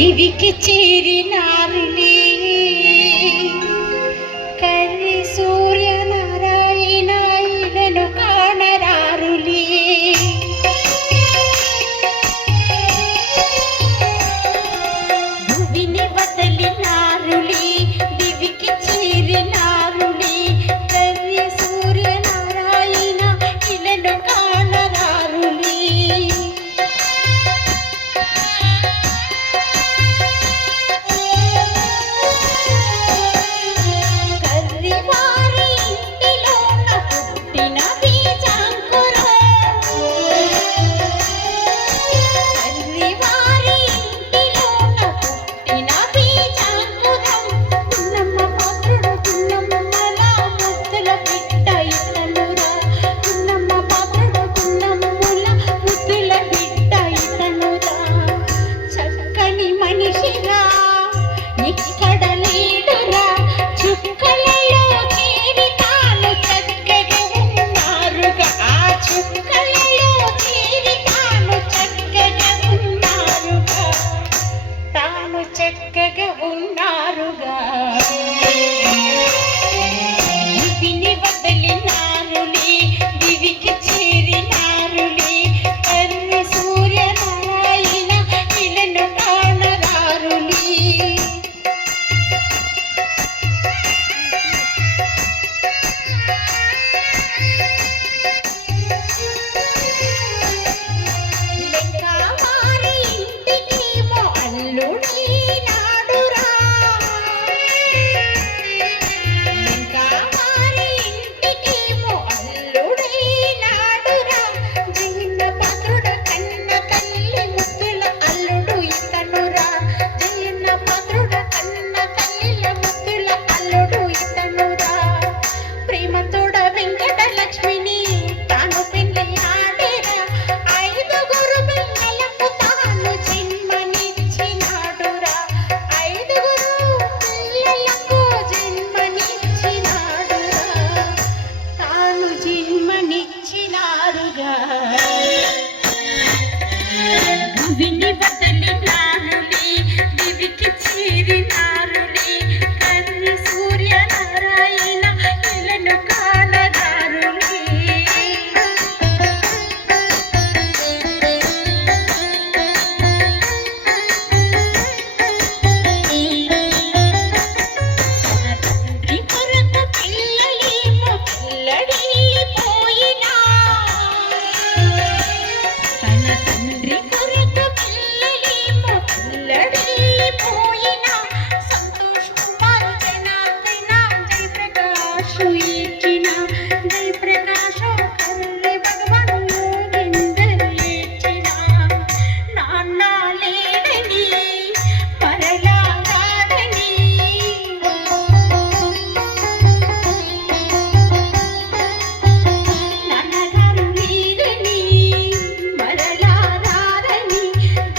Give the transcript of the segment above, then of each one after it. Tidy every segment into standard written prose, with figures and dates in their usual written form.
దివికి చేరినారులే కర్రి సూర్య నారాయణ ఇలను కానరారులే భువిని వదలినారులే దివికి చేరినారులే కర్రి సూర్య నారాయణ ఇలను కానరారులే చక్కగా ఉన్నారుగా దివిని వదలినారులే దివికి చేరినారులే కర్రి సూర్య నారాయణ ఇలను కానరారులే దివిని వదలినారులే దివికి చేరినారులే కర్రి సూర్య నారాయణ ఇలను కానరారులే తండ్రి కొరకు పిల్లలేమో పిల్లడిల్లిపోయినా తన తండ్రి సంతోష్ కుమార్ జయప్రకాశ్ ఇచ్చిన జయప్రకాశ్ కర్రి భగవాన్ యోగేందర్ ఇచ్చిన నాన్న లేడని మరలా రాడని నాన్నగారు లేరని మరలా రారని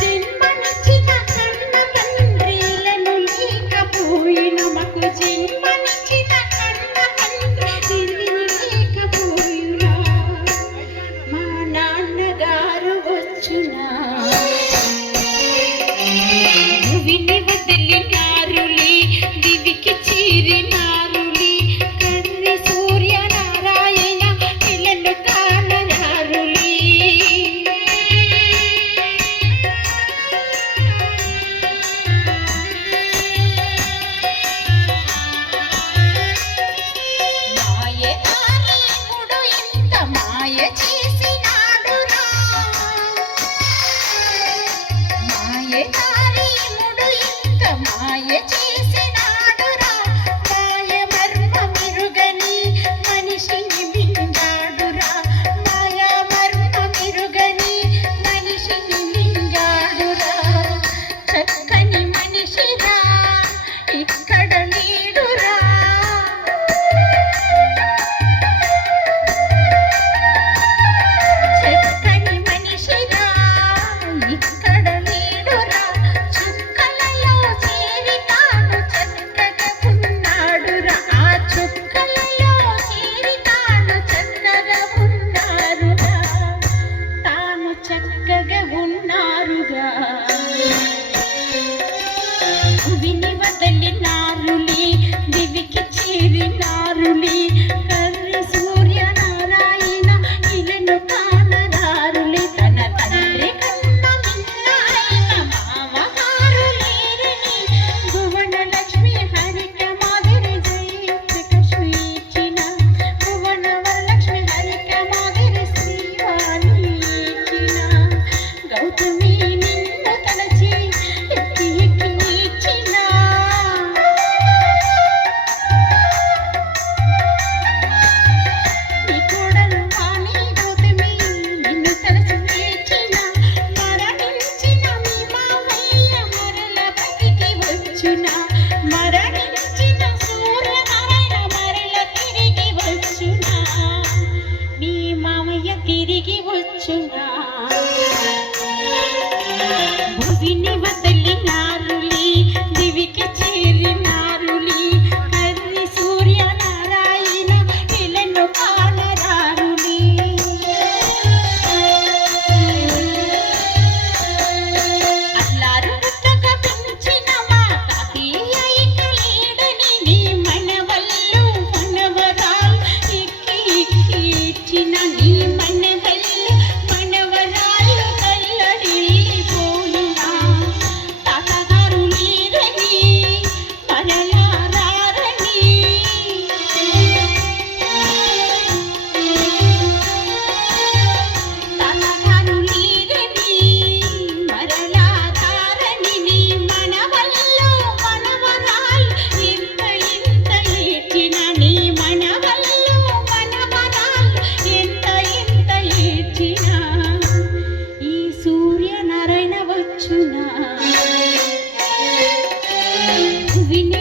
జన్మనిచ్చిన కన్న తండ్రిలను లేకపోయిన మాకు జన్మనిచ్చిన కన్న తండ్రిని లేకపోయినా మా నాన్నగారు వచ్చునా దివిని వదలినారులే దివికి చేరినారులే కర్రి సూర్య నారాయణ ఇలను కానరారులే మాయదారీముడు ఎంత మాయ చేసినాడురా మాయదారీముడు ఎంత మాయ చేసినాడురా మాయ మర్మమిరుగని మనిషిని మింగాడురా మాయ మర్మమిరుగని మనిషిని మింగాడురా చక్కని మనిషిరా ఇక్కడ లేడురా చక్కని మనిషిరా ఇక్కడ లేడురా చుక్కలలో చేరితా భువిని వదలినారులే దివికి చేరినారులే కర్రి సూర్యనారాయణ ఇలను కానరారులే తన తండ్రి కన్న మిన్న అయిన మామగారులేరని భువన లక్ష్మి హరిక మాదిరి జయించక ఇచ్చిన భువన వరలక్ష్మి హరిక మాదిరి శ్రీవాణి ఇచ్చిన గౌతమి నిన్ను తలచి ఎక్కి ఎక్కి ఇచ్చిన నీ కోడలు వాణి గౌతమి నిన్ను తలచి ఇచ్చిన మరణించిన మీ మావయ్య మరల బతికి వచ్చున మరణించిన సూర్యనారాయణ మరల తిరిగి వచ్చున మీ మామయ్య తిరిగి వచ్చునా భువిని వదలినారులే దివికి చేరినారులే కర్రి సూర్యనారాయణ ఇలను కానరారులే అల్లారు ముద్దగా పెంచిన మా తాతయ్య ఇక లేడని నీ మనవళ్ళు మనవరాలు ఎక్కి ఎక్కి ఇచ్చిన నీ మనవళ్ళు మనవరాలు తల్లడిల్లిపోయినా తాతగారు లేరని మరలా రారని తాతగారు లేరని మరలా రారని నీ మనవళ్ళు మనవరాలు ఇంత ఇంత ఏడ్చిన నీ మనవళ్ళు మనవరాలు ఇంత ఇంత ఏడ్చిన ఈ సూర్యనారాయణ వచ్చునా భువిని